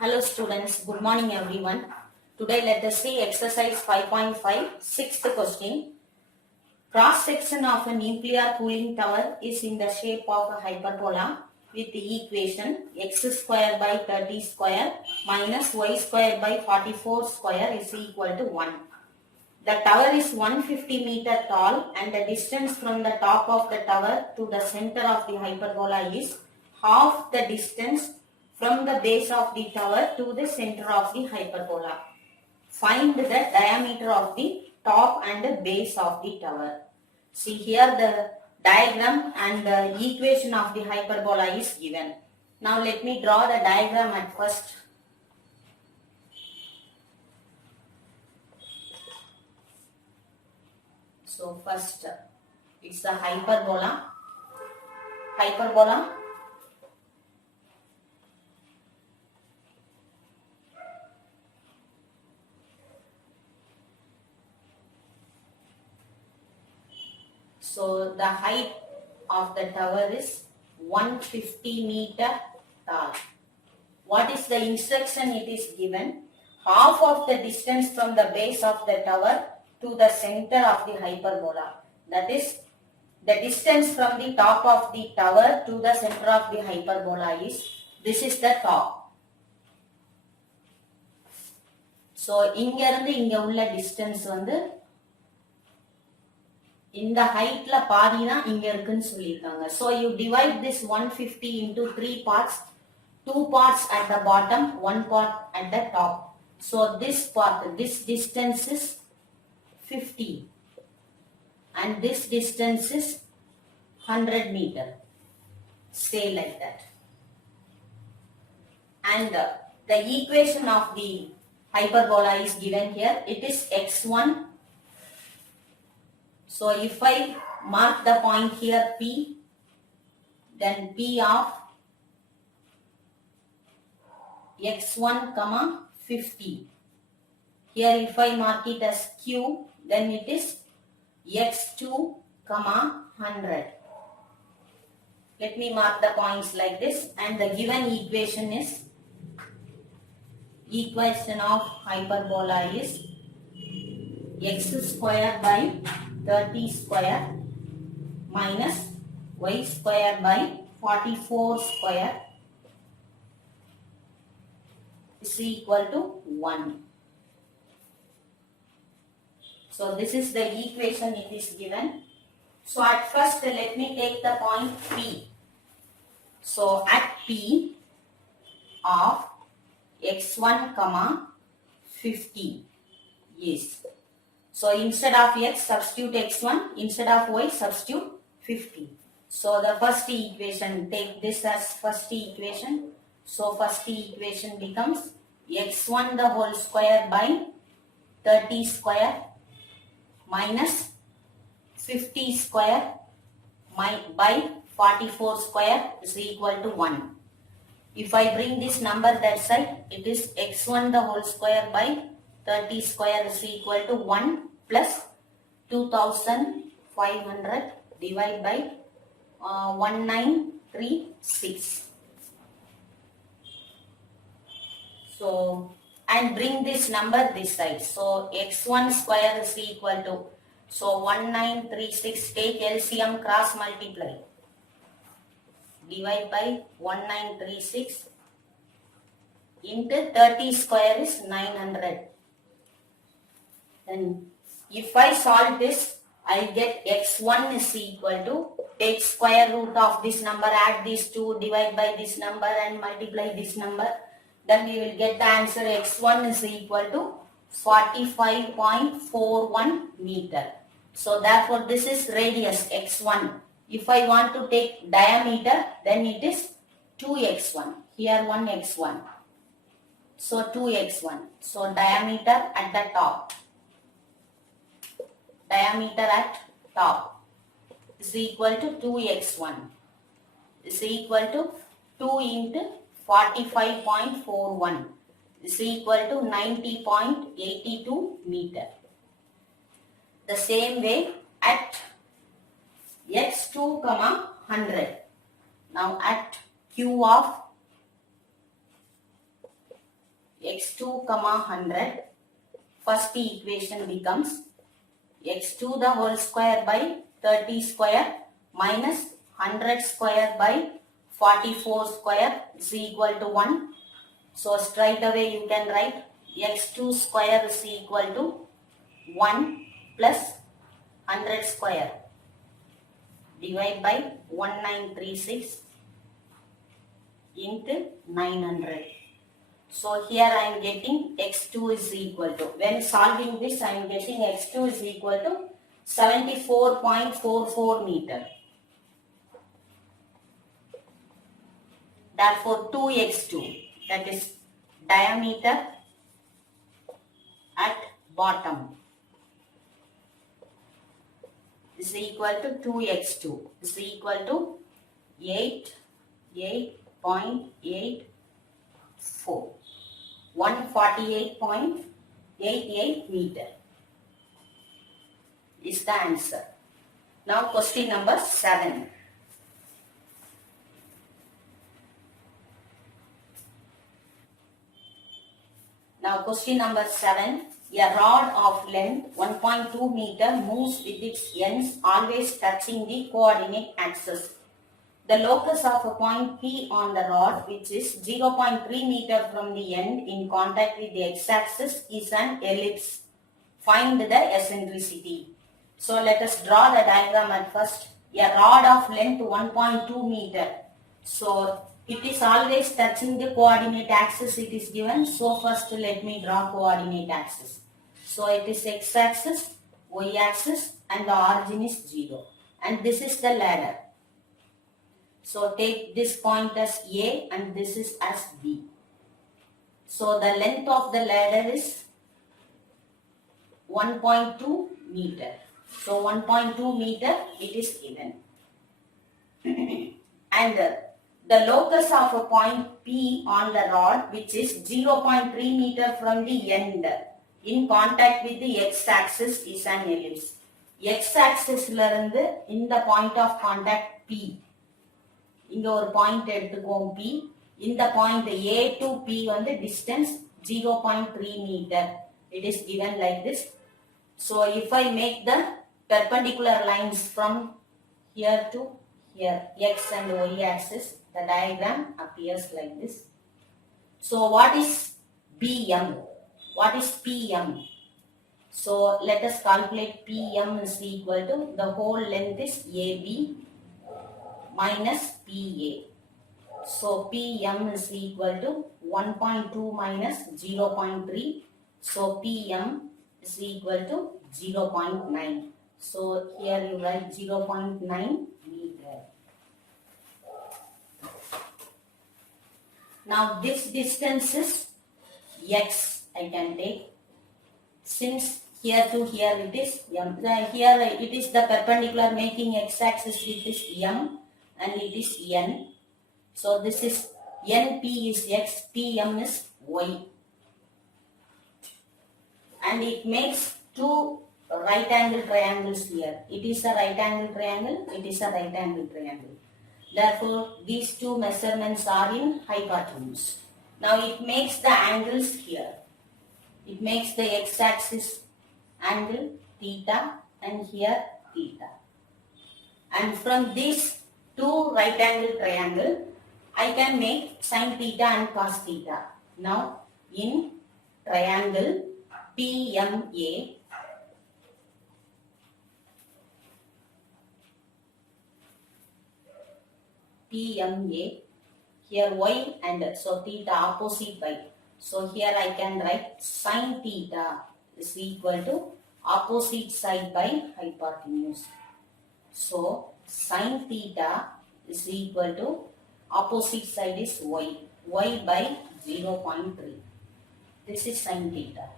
Hello students, good morning everyone. Today let us see exercise 5.5, sixth question. Cross section of a nuclear cooling tower is in the shape of a hyperbola with the equation x square by 30 square minus y square by 44 square is equal to 1. The tower is 150 meter tall and the distance from the top of the tower to the center of the hyperbola is half the distance from the base of the tower to the center of the hyperbola. Find the diameter of the top and the base of the tower. See here the diagram and the equation of the hyperbola is given. Now let me draw the diagram at first. So first it's the hyperbola. So the height of the tower is 150 meter tall. What is the instruction it is given? Half of the distance from the base of the tower to the center of the hyperbola. That is, the distance from the top of the tower to the center of the hyperbola is, this is the top. So, இங்க இருந்து இங்க உள்ள distance வந்து இந்த heightல பாதி தான் இங்க இருக்குன்னு சொல்லிருக்காங்க. So, you divide this 150 into 3 parts. 2 parts at the bottom, 1 part at the top. So, this distance is 50 and this distance is 100 meter. Stay like that. And the equation of the hyperbola is given here. It is x1. So if I mark the point here P, then P of x1 comma 50. Here if I mark it as Q, then it is x2 comma 100. Let me mark the points like this, and the given equation is, equation of hyperbola is x square by 30 square minus y square by 44 square is equal to 1. So this is the equation it is given. So at first let me take the point P. So at P of x1 comma 50 is. So instead of x substitute x1, instead of y substitute 50. So the first equation, take this as first equation. So first equation becomes x1 the whole square by 30 square minus 50 square by 44 square is equal to 1. If I bring this number that side, it is x1 the whole square by 30 square is equal to 1 plus 2500 divided by 1936. So, and bring this number this side. So, x1 square is equal to, so 1936, take LCM, cross multiply. Divide by 1936 into 30 square is 900. Then if I solve this, I get x1 is equal to, take square root of this number, add these two, divide by this number and multiply this number. Then we will get the answer x1 is equal to 45.41 meter. So therefore this is radius x1. If I want to take diameter, then it is 2x1. Here 1x1. So 2x1. So diameter at the top. Diameter at top is equal to 2x1 is equal to 2 into 45.41 is equal to 90.82 meter. The same way at x2 comma 100. Now at Q of x2 comma 100. First equation becomes x2 the whole square by 30 square minus 100 square by 44 square is equal to 1. So straight away you can write x2 square is equal to 1 plus 100 square. Divide by 1936 into 900. So here I am getting x2 is equal to, when solving this I am getting x2 is equal to 74.44 meter. Therefore 2x2, that is diameter at bottom, is equal to 2x2 is equal to 8.84, 148.88 meter is the answer. Now question number 7. Now question number 7. A rod of length 1.2 meter moves with its ends always touching the coordinate axis. The locus of a point P on the rod, which is 0.3 meter from the end in contact with the x-axis, is an ellipse. Find the eccentricity. So let us draw the diagram at first. A rod of length 1.2 meter. So it is always touching the coordinate axis it is given. So first let me draw coordinate axis. So it is x-axis, y-axis and the origin is 0. And this is the ladder. So take this point as A and this is as B. So the length of the ladder is 1.2 meter. So 1.2 meter it is given. And the locus of a point P on the rod, which is 0.3 meter from the end in contact with the x-axis, is an ellipse. X-axis இருந்து இந்த point of contact P, இங்க ஒரு point எடுத்துக்கோம் P, இந்த point A to P வந்து distance 0.3 meter. It is given like this. So if I make the perpendicular lines from here to here, x and y axis, the diagram appears like this. So what is BM? What is PM? So let us calculate PM is equal to, the whole length is AB minus PA. So PM is equal to 1.2 minus 0.3. So PM is equal to 0.9. So here you write 0.9 meter. Now this distance is x, I can take. Since here to here it is m. Here it is the perpendicular making x-axis, it is m and it is n. So this is np is x, pm is y. And it makes two right angle triangles here. It is a right angle triangle, it is a right angle triangle. Therefore, these two measurements are in hypotenuse. Now it makes the angles here. It makes the x-axis angle theta and here theta. And from these two right angle triangle, I can make sin theta and cos theta. Now in triangle PMA, here y and so theta opposite by. So here I can write sin theta is equal to opposite side by hypotenuse. So sin theta is equal to opposite side is y, y by 0.3. This is sin theta.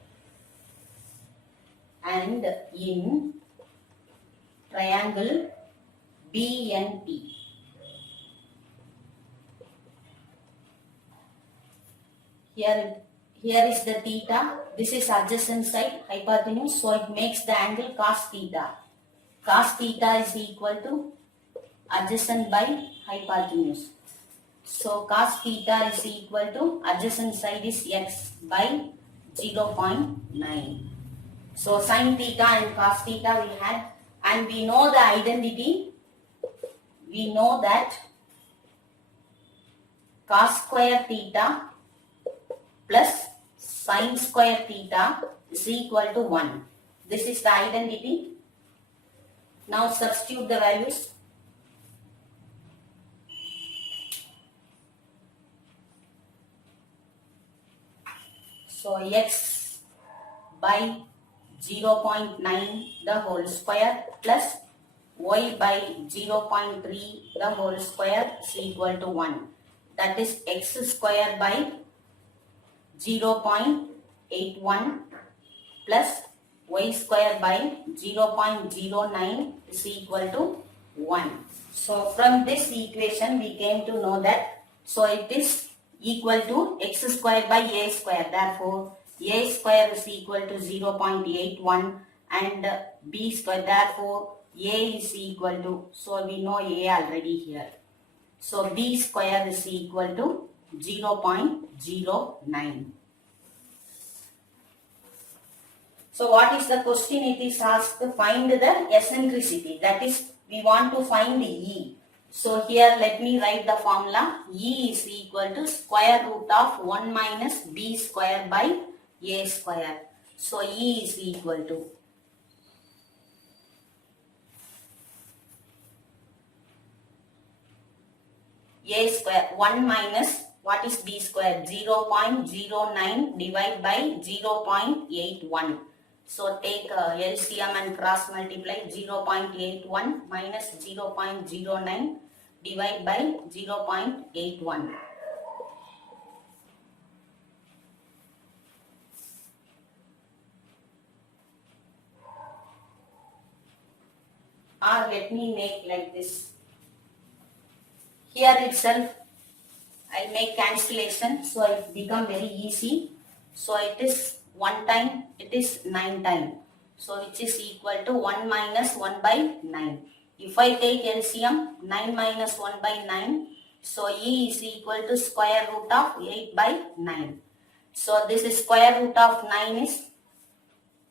And in triangle BNP, here is the theta, this is adjacent side hypotenuse, so it makes the angle cos theta. Cos theta is equal to adjacent by hypotenuse. So cos theta is equal to adjacent side is x by 0.9. So sin theta and cos theta we had, and we know the identity. We know that cos square theta plus sin square theta is equal to 1. This is the identity. Now substitute the values. So x by 0.9 the whole square plus y by 0.3 the whole square is equal to 1. That is x square by 0.81 plus y square by 0.09 is equal to 1. So from this equation we came to know that so it is equal to x square by a square. Therefore a square is equal to 0.81 and b square. Therefore a is equal to, so we know a already here. So b square is equal to 0.09. So what is the question? It is asked to find the eccentricity. That is, we want to find E. So here let me write the formula. E is equal to square root of 1 minus b square by a square. So E is equal to a square 1 minus what is b square 0.09 divided by 0.81. So take LCM and cross multiply 0.81 minus 0.09 divided by 0.81. Or let me make like this. Here itself I make cancellation, so it become very easy. So it is 1 time, it is 9 time. So which is equal to 1 minus 1 by 9. If I take LCM, 9 minus 1 by 9. So E is equal to square root of 8 by 9. So this is square root of 9 is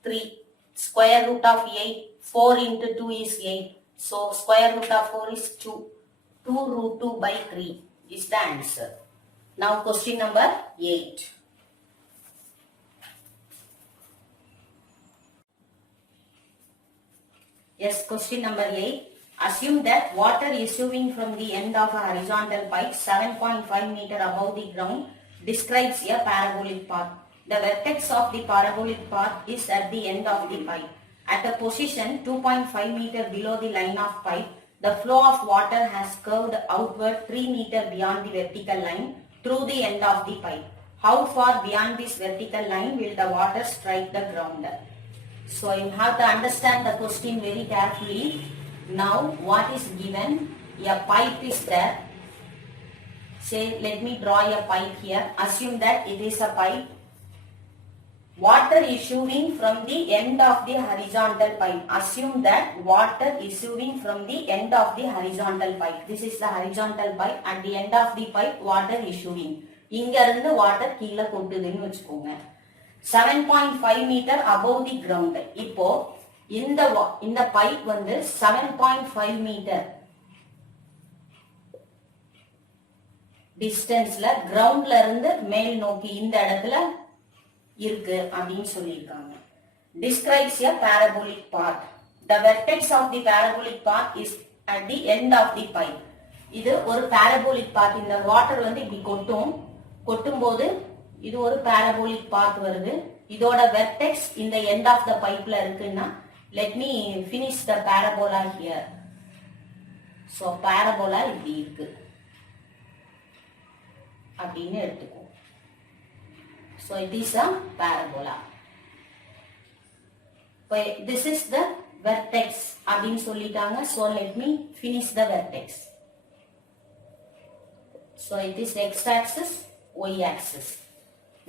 3. Square root of 8, 4 into 2 is 8. So square root of 4 is 2. 2 root 2 by 3 is the answer. Now question number 8. Yes, question number 8. Assume that water issuing from the end of a horizontal pipe 7.5 meter above the ground describes a parabolic path. The vertex of the parabolic path is at the end of the pipe. At a position 2.5 meter below the line of pipe, the flow of water has curved outward 3 meter beyond the vertical line through the end of the pipe. How far beyond this vertical line will the water strike the ground? So you have to understand the question very carefully. Now what is given? A pipe is there. Say let me draw a pipe here. Assume that it is a pipe. Water issuing from the end of the horizontal pipe. Assume that water issuing from the end of the horizontal pipe. This is the horizontal pipe. At the end of the pipe, water issuing. இங்க இருந்து water கீழே கொட்டுதுன்னு வச்சுக்கோங்க. 7.5 meter above the ground. இப்போ இந்த pipe வந்து 7.5 meter distanceல groundல இருந்து மேல் நோக்கி இந்த இடத்துல இருக்கு அப்படின்னு சொல்லியிருக்காங்க. Describes a parabolic path. The vertex of the parabolic path is at the end of the pipe. இது ஒரு parabolic path. இந்த வாட்டர் வந்து இப்படி கொட்டும்போது இது ஒரு parabolic path வருது. இதோட vertex இந்த end of the pipeல இருக்குன்னா let me finish the parabola here. So parabola இப்படி இருக்கு அப்படின்னு எடுத்துக்கோ. So it is a parabola. This is the vertex அப்படின்னு சொல்லிட்டாங்க. So let me finish the vertex. So it is x-axis, y-axis.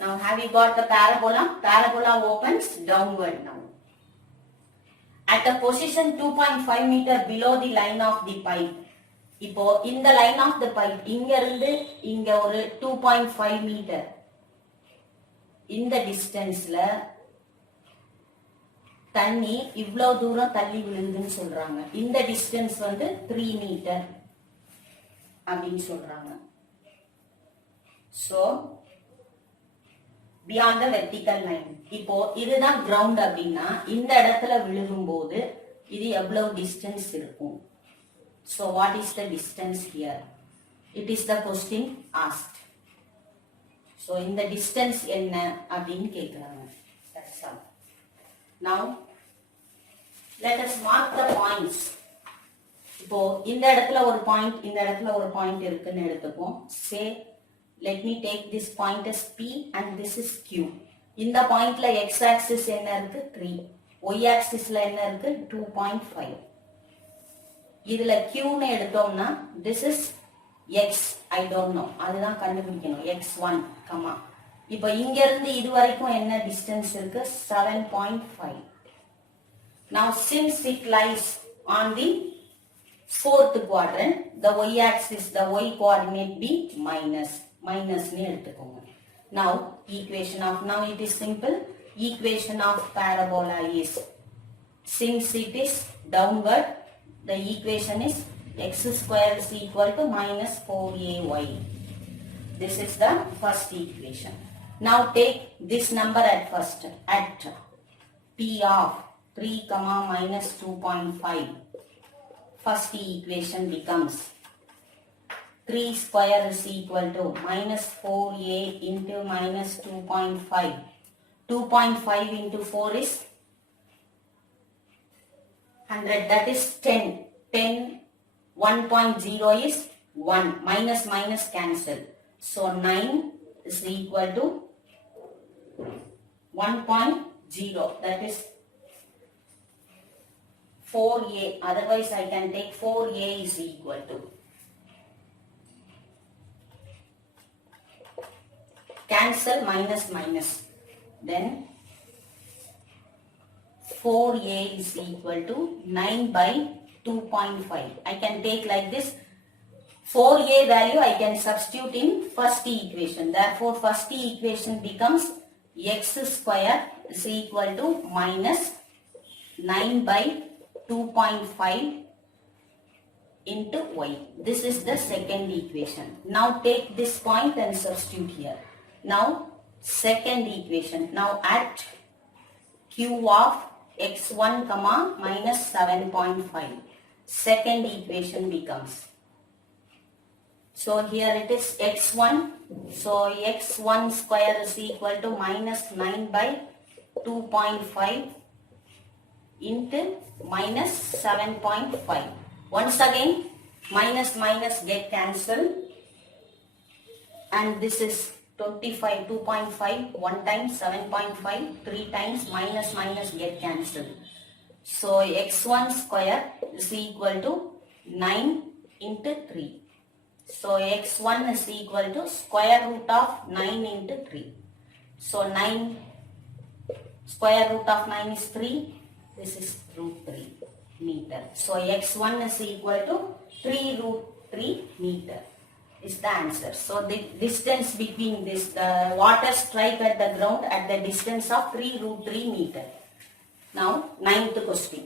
Now have you got the parabola? Parabola opens downward now. At a position 2.5 meter below the line of the pipe. இப்போ இந்த line of the pipe இங்க இருந்து இங்க ஒரு 2.5 metre இந்த டிஸ்டன்ஸ்ல தண்ணி இவ்வளவு தூரம் தள்ளி விழுதுன்னு சொல்றாங்க. இந்த டிஸ்டன்ஸ் வந்து 3 மீட்டர் அப்படின்னு சொல்றாங்க. So beyond the vertical line. இப்போ இதுதான் கிரவுண்ட் அப்படின்னா இந்த இடத்துல விழுகும்போது இது எவ்வளவு டிஸ்டன்ஸ் இருக்கும்? So what is the distance here? It is the question asked. So இந்த distance என்ன அப்படின்னு கேக்குறாங்க. That's all. Now let us mark the points. இப்போ இந்த இடத்துல ஒரு பாயிண்ட், இந்த இடத்துல ஒரு பாயிண்ட் இருக்குன்னு எடுத்துப்போம். Say let me take this point as P and this is Q. இந்த பாயிண்ட்ல x axis என்ன இருக்கு? 3. y axisல என்ன இருக்கு? 2.5. இதுல Q ன்னு எடுத்தோம்னா this is x, I don't know, அதுதான் கண்டுபிடிக்கணும். x1, இப்போ இங்க இருந்து இது வரைக்கும் என்ன டிஸ்டன்ஸ் இருக்கு? 7.5. Now since it lies on the fourth quadrant, the y axis, the y coordinate be minus னு எடுத்துக்கோங்க. Now equation of, now it is simple, equation of parabola is, since it is downward, the equation is x square is equal to minus 4ay. This is the first equation. Now take this number at first, at p of 3 comma minus 2.5. First equation becomes 3 square is equal to minus 4a into minus 2.5. 2.5 into 4 is 100, that is 10. 10, 1.0 is 1. Minus minus cancel. So 9 is equal to 1.0, that is 4a. Otherwise I can take 4a is equal to, cancel minus minus, then 4a is equal to 9 by 2.5. I can take like this. 4a value I can substitute in first equation. Therefore first equation becomes x square is equal to minus 9 by 2.5 into y. This is the second equation. Now take this point and substitute here. Now second equation. Now at q of x1 comma minus 7.5. Second equation becomes, so here it is x1. So x1 square is equal to minus 9 by 2.5 into minus 7.5. Once again minus minus get cancelled, and this is 25, 2.5, 1 times 7.5, 3 times minus minus get cancelled. So x1 square is equal to 9 into 3. So x1 is equal to square root of 9 into 3. So 9, square root of 9 is 3. This is root 3 meter. So x1 is equal to 3 root 3 meter. Is the answer. So the distance between this, the water strike at the ground at the distance of 3 root 3 meter. Now 9th question.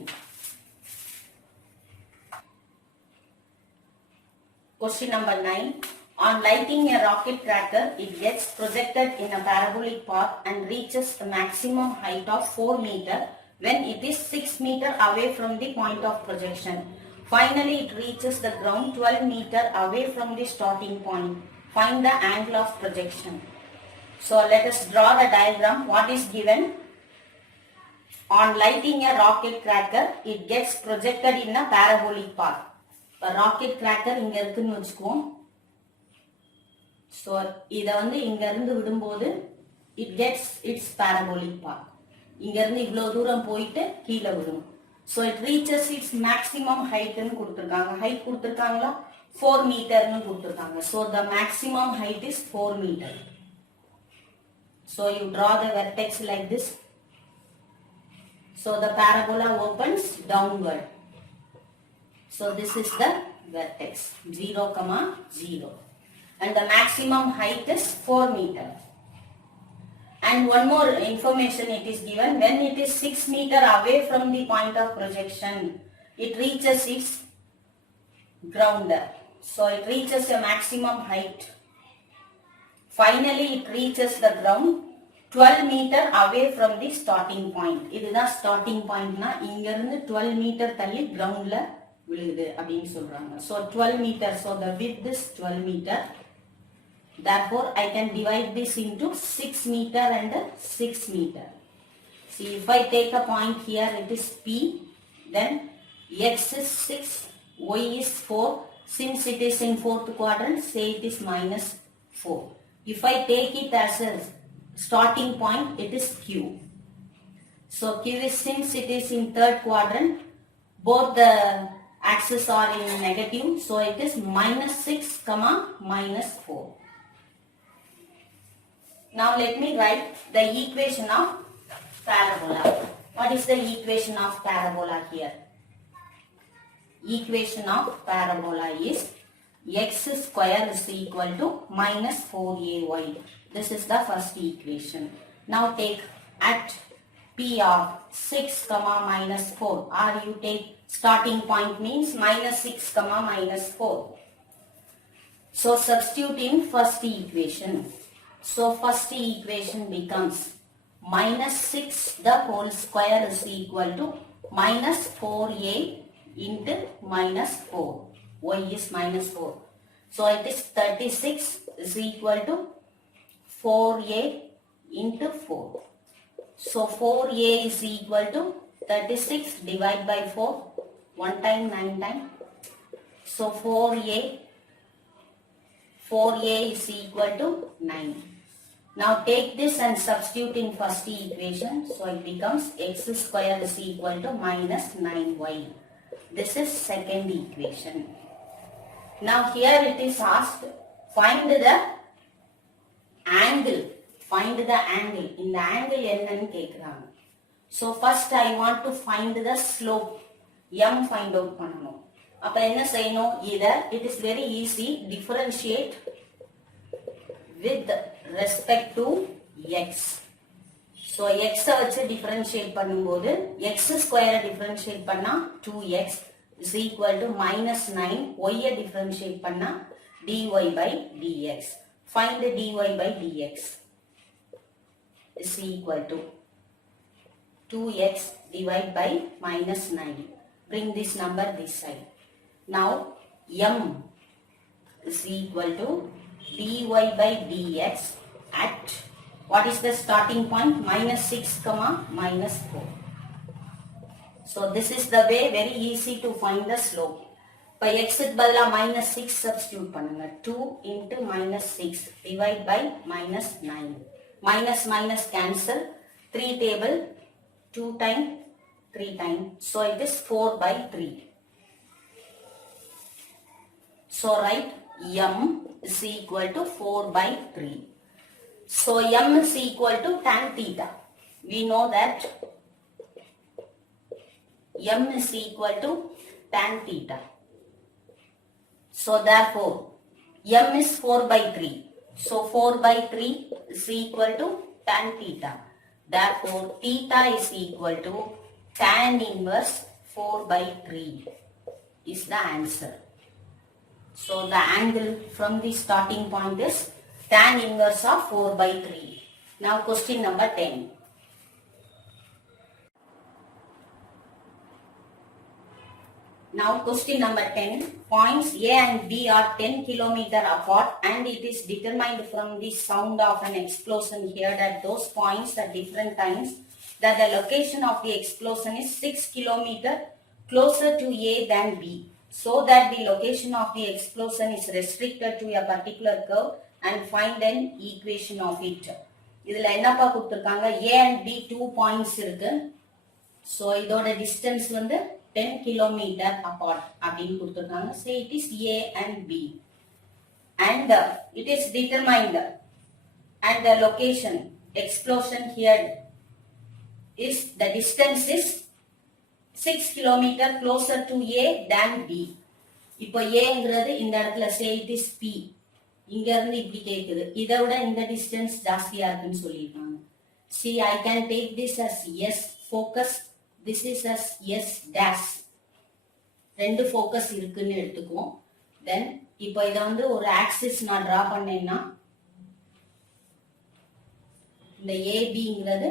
Question number 9. On lighting a rocket cracker, it gets projected in a parabolic path and reaches the maximum height of 4 meter when it is 6 meter away from the point of projection. Finally, it reaches the ground 12 meter away from the starting point. Find the angle of projection. So let us draw the diagram. What is given? On lighting a rocket cracker, it gets projected in a parabolic path. A rocket cracker இங்க இருக்குன்னு வச்சுக்குவோம். So இத வந்து இங்க இருந்து விடும்போது it gets its parabolic path. இங்க இருந்து இவ்வளவு தூரம் போயிட்டு கீழே விடும். So it reaches its maximum height ன்னு கொடுத்திருக்காங்க. height கொடுத்திருக்காங்களா? 4 meter ன்னு கொடுத்திருக்காங்க. So the maximum height is 4 meter. So you draw the vertex like this. So the parabola opens downward. So this is the vertex 0, 0. And the maximum height is 4 meter. And one more information it is given, when it is 6 meter away from the point of projection, it reaches its ground. So it reaches a maximum height. Finally it reaches the ground 12 meter away from the starting point. This is the starting point. Inga 12 meter thalli ground la viludhu appdinu solranga. So 12 meter. So the width is 12 meter. Therefore, I can divide this into 6 meter and 6 meter. See, if I take a point here, it is P, then X is 6, Y is 4. Since it is in fourth quadrant, say it is minus 4. If I take it as a starting point, it is Q. So Q is, since it is in third quadrant, both the axes are in negative. So it is minus 6, minus 4. Now let me write the equation of parabola. What is the equation of parabola here? Equation of parabola is x square is equal to minus 4ay. This is the first equation. Now take at P of 6, minus 4, or you take starting point means minus 6, minus 4. So substitute in first equation. So first equation becomes minus 6 the whole square is equal to minus 4a into minus 4. Y is minus 4. So it is 36 is equal to 4a into 4. So 4a is equal to 36 divided by 4. 1 time 9 time. So 4a is equal to 9. Now take this and substitute in first equation. So it becomes x square is equal to minus 9y. This is second equation. Now here it is asked, find the angle. Find the angle. In the angle என்னன்னு கேக்குறாங்க. So first I want to find the slope. M find out பண்ணணும். அப்ப என்ன செய்யணும்? Either it is very easy, differentiate with respect to x. So x வச்சு differentiate பண்ணும்போது x square differentiate பண்ணா 2x is equal to minus 9. Y differentiate பண்ணா dy by dx. Find the dy by dx is equal to 2x divided by minus 9. Bring this number this side. Now m is equal to dy by dx at, what is the starting point? Minus 6, minus 4. So this is the way, very easy to find the slope. By x பதிலா minus 6 substitute பண்ணுங்க. 2 into minus 6 divide by minus 9. Minus minus cancel. 3 table 2 time 3 time. So it is 4 by 3. So write m is equal to 4 by 3. So m is equal to tan theta. We know that m is equal to tan theta. So therefore m is 4 by 3. So 4 by 3 is equal to tan theta. Therefore theta is equal to tan inverse 4 by 3 is the answer. So the angle from the starting point is tan inverse of 4 by 3. Now question number 10. Now question number 10. Points A and B are 10 kilometer apart and it is determined from the sound of an explosion here that those points at different times that the location of the explosion is 6 kilometer closer to A than B. So that the location of the explosion is restricted to a particular curve and find an equation of it. இதில் என்னப்பா கொடுத்திருக்காங்க? A and B 2 points இருக்கு. So இதோட distance வந்து 10 kilometer apart அப்படின்னு கொடுத்திருக்காங்க. Say it is A and B. And it is determined and the location explosion here is, the distance is 6 kilometer closer to A than B. இப்போ ஏங்கிறது இந்த இடத்துல say it is P. இங்க இருந்து இப்படி கேக்குது. இதை விட இந்த டிஸ்டன்ஸ் ஜாஸ்தியா இருக்குன்னு சொல்லியிருக்காங்க. See, I can take this as S focus. This is as S dash. ரெண்டு ஃபோக்கஸ் இருக்குன்னு எடுத்துக்குவோம். தென் இப்போ இதை வந்து ஒரு ஆக்சிஸ் நான் டிரா பண்ணேன்னா இந்த ஏபிங்கிறது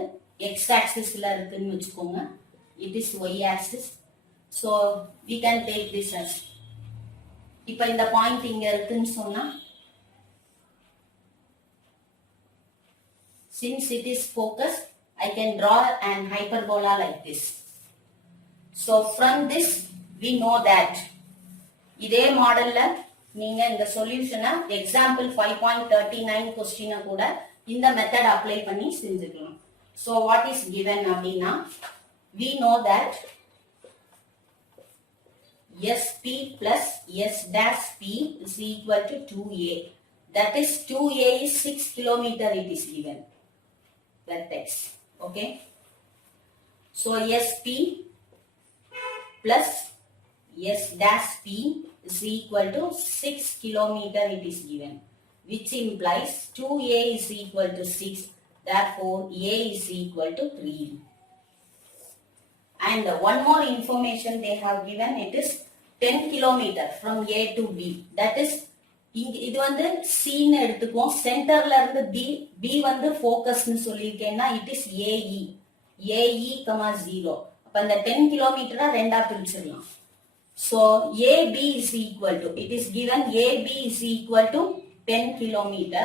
எக்ஸ் ஆக்சிஸ்ல இருக்குன்னு வச்சுக்கோங்க. It is y axis. So we can take this as. இப்போ இந்த பாயிண்ட் இங்க இருக்குன்னு சொன்னா since it is focused, I can draw an hyperbola like this. So from this we know that இதே மாடல்ல நீங்க இந்த சொல்யூஷனை எக்ஸாம்பிள் 5.39 கொஸ்டினை கூட இந்த மெத்தட் அப்ளை பண்ணி செஞ்சுக்கலாம். So what is given அப்படின்னா we know that SP plus S dash P is equal to 2A. That is 2A is 6 kilometer it is given. Vertex. Okay. So SP plus S dash P is equal to 6 kilometer it is given, which implies 2A is equal to 6. Therefore, A is equal to 3. And one more information they have given, it is 10 kilometer from A to B. That is, இது வந்து சின்னு எடுத்துக்குவோம். சென்டர்ல இருந்து B வந்து ஃபோக்கஸ்னு சொல்லியிருக்கேன்னா it is A E. A E comma 0. அப்ப இந்த 10 கிலோமீட்டரா ரெண்டா பிரிச்சிடலாம். So AB is equal to, it is given AB is equal to 10 kilometer.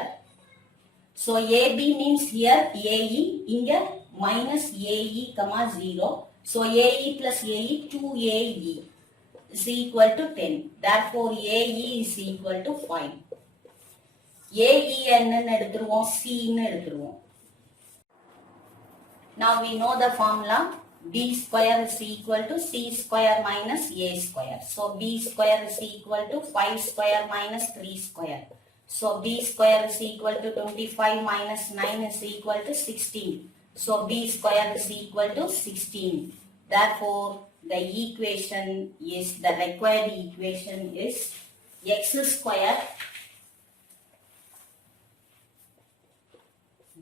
So AB means here AE, inga minus AE comma 0. So AE plus AE 2AE is equal to 10. Therefore AE is equal to 5. AE என்னன்னு எடுத்துருவோம், C ன்னு எடுத்துருவோம். Now we know the formula. B square is equal to C square minus A square. So B square is equal to 5 square minus 3 square. So B square is equal to 25 minus 9 is equal to 16. So B square is equal to 16. Therefore, the equation is, the required equation is x square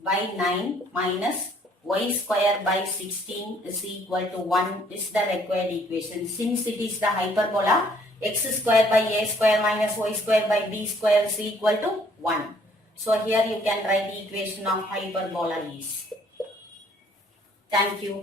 by 9 minus y square by 16 is equal to 1 is the required equation. Since it is the hyperbola, x square by a square minus y square by b square is equal to 1. So here you can write the equation of hyperbola is. Thank you.